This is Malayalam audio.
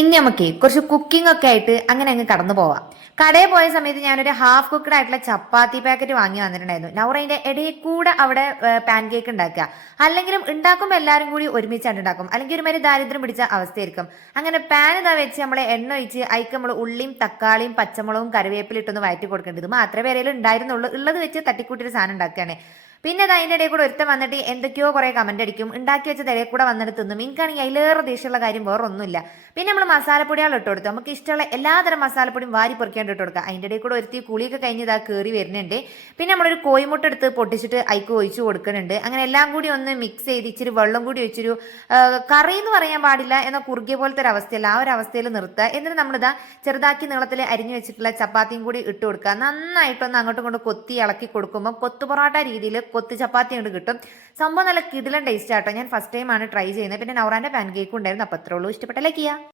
ഇനി നമുക്ക് കുറച്ച് കുക്കിംഗ് ഒക്കെ ആയിട്ട് അങ്ങനെ അങ്ങ് കടന്നു പോവാം. കടയിൽ പോയ സമയത്ത് ഞാനൊരു ഹാഫ് കുക്ക്ഡ് ആയിട്ടുള്ള ചപ്പാത്തി പാക്കറ്റ് വാങ്ങി വന്നിട്ടുണ്ടായിരുന്നു. നൗറ അതിന്റെ ഇടയിൽ കൂടെ അവിടെ പാൻ കേക്ക് ഉണ്ടാക്കുക. അല്ലെങ്കിലും ഉണ്ടാക്കുമ്പോൾ എല്ലാവരും കൂടി ഒരുമിച്ചാണ് ഉണ്ടാക്കും, അല്ലെങ്കിൽ ഒരുമാതിരി ദാരിദ്ര്യം പിടിച്ച അവസ്ഥയായിരിക്കും. അങ്ങനെ പാൻ ഇതാ വെച്ച് നമ്മളെ എണ്ണ ഒഴിച്ച് അതിക്ക് നമ്മൾ ഉള്ളിയും തക്കാളിയും പച്ചമുളകും കറിവേപ്പിലിട്ടൊന്ന് വഴറ്റി കൊടുക്കേണ്ടത് മാത്രമേ വരെയും ഉണ്ടായിരുന്നുള്ളൂ. ഉള്ളത് വെച്ച് തട്ടിക്കൂട്ടിയൊരു സാധനം ഉണ്ടാക്കുകയാണ്. പിന്നെ അത് അതിൻ്റെ ഇടയിൽ കൂടെ ഒരുത്തം വന്നിട്ട് എന്തൊക്കെയോ കുറെ കമന്റ് അടിക്കും, ഉണ്ടാക്കി വെച്ച ഇടയിൽ കൂടെ വന്നിട്ട് തിന്നും. എനിക്കാണെങ്കിൽ അതിലേറെ ദേഷ്യമുള്ള കാര്യം വേറെ ഒന്നുമില്ല. പിന്നെ നമ്മൾ മസാലപ്പൊടികൾ ഇട്ട് കൊടുത്തു, നമുക്ക് ഇഷ്ടമുള്ള എല്ലാതരം മസാലപ്പൊടിയും വാരി പൊറിക്കാണ്ട് ഇട്ട് കൊടുക്കുക. അതിൻ്റെ ഇടയിൽ കൂടെ ഒരുത്തി കുളിയൊക്കെ കഴിഞ്ഞ് ഇതാ കയറി വരുന്നുണ്ട്. പിന്നെ നമ്മളൊരു കോഴിമുട്ട എടുത്ത് പൊട്ടിച്ചിട്ട് അതിക്ക് ഒഴിച്ചു കൊടുക്കുന്നുണ്ട്. അങ്ങനെ എല്ലാം കൂടി ഒന്ന് മിക്സ് ചെയ്ത് ഇച്ചിരി വെള്ളം കൂടി വെച്ചൊരു കറി എന്ന് പറയാൻ പാടില്ല എന്നാൽ കുറുകിയ പോലത്തെ ഒരു അവസ്ഥയല്ല, ആ ഒരു അവസ്ഥയിൽ നിർത്തുക. എന്നിട്ട് നമ്മളിതാ ചെറുതാക്കി നീളത്തിൽ അരിഞ്ഞു വെച്ചിട്ടുള്ള ചപ്പാത്തിയും കൂടി ഇട്ട് കൊടുക്കുക. നന്നായിട്ടൊന്ന് അങ്ങോട്ടും കൊണ്ട് കൊത്തി ഇളക്കി കൊടുക്കുമ്പോൾ കൊത്തു പൊറോട്ട രീതിയിൽ കൊത്തു ചപ്പാത്തി കൊണ്ട് കിട്ടും. സംഭവം നല്ല കിടിലൻ ടേസ്റ്റ് ആട്ടോ. ഞാൻ ഫസ്റ്റ് ടൈമാണ് ട്രൈ ചെയ്യുന്നത്. പിന്നെ നൗറാൻ്റെ പാൻ കേക്ക് ഉണ്ടായിരുന്നു. അപ്പോൾ അത്രേ ഉള്ളൂ. ഇഷ്ടപ്പെട്ട ലൈക്ക് ചെയ്യുക.